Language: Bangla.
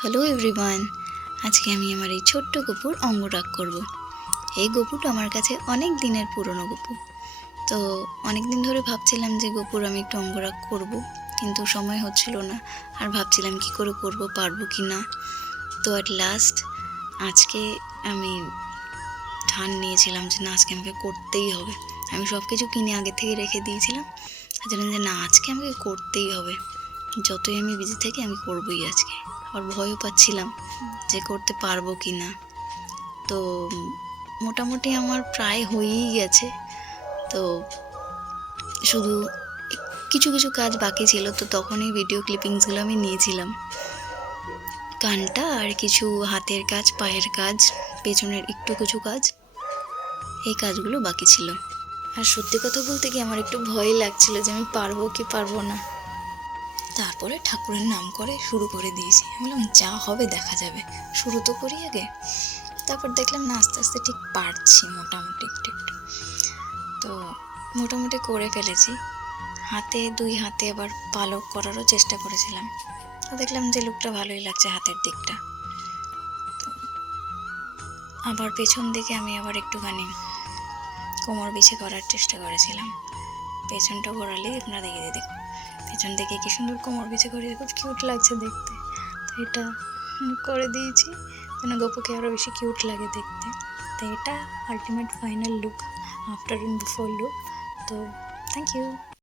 হ্যালো এভরিওয়ান, আজকে আমি আমার এই ছোট্ট গপুর অঙ্গরাগ করব। এই গপুটা আমার কাছে অনেক দিনের পুরনো গপু। তো অনেক দিন ধরে ভাবছিলাম যে গপুর আমি একটু অঙ্গরাগ করব, কিন্তু সময় হচ্ছিল না। আর ভাবছিলাম কি করে করব, পারবো কি না। তো অ্যাট লাস্ট আজকে আমি ঠান নিয়েছিলাম যে না, আজকে আমাকে করতেই হবে। আমি সব কিছু কিনে আগে থেকে রেখে দিয়েছিলাম, ভাবছিলাম যে না, আজকে আমাকে করতেই হবে। যতই আমি বিজি থাকি আমি করবই আজকে। আর ভয়ও পাচ্ছিলাম যে করতে পারবো কি না। তো মোটামুটি আমার প্রায় হয়েই গেছে। তো শুধু কিছু কিছু কাজ বাকি ছিল, তো তখনই ভিডিও ক্লিপিংসগুলো আমি নিয়েছিলাম। কানটা আর কিছু হাতের কাজ, পায়ের কাজ, পেছনের একটু কিছু কাজ, এই কাজগুলো বাকি ছিল। আর সত্যি কথা বলতে কি, আমার একটু ভয় লাগছিল যে আমি পারবো কি পারবো না। তারপরে ঠাকুরের নাম করে শুরু করে দিয়েছি। আমি বললাম যা হবে দেখা যাবে, শুরু তো করি আগে। তারপর দেখলাম না, আস্তে আস্তে ঠিক পারছি মোটামুটি একটু একটু। তো মোটামুটি করে ফেলেছি। দুই হাতে আবার পালক করারও চেষ্টা করেছিলাম, তো দেখলাম যে লুকটা ভালোই লাগছে হাতের দিকটা। তো আবার পেছন দিকে আমি আবার একটুখানি কোমর বিছে করার চেষ্টা করেছিলাম। পেছনটা ঘোরালেই আপনারা দেখে দেখুন পেছন থেকে কি সুন্দর কোমর বিছে করে, খুব কিউট লাগছে দেখতে। তো এটা করে দিয়েছি যেন গপুকে আরও বেশি কিউট লাগে দেখতে। তো এটা ultimate final look, after and before look. তো থ্যাংক ইউ।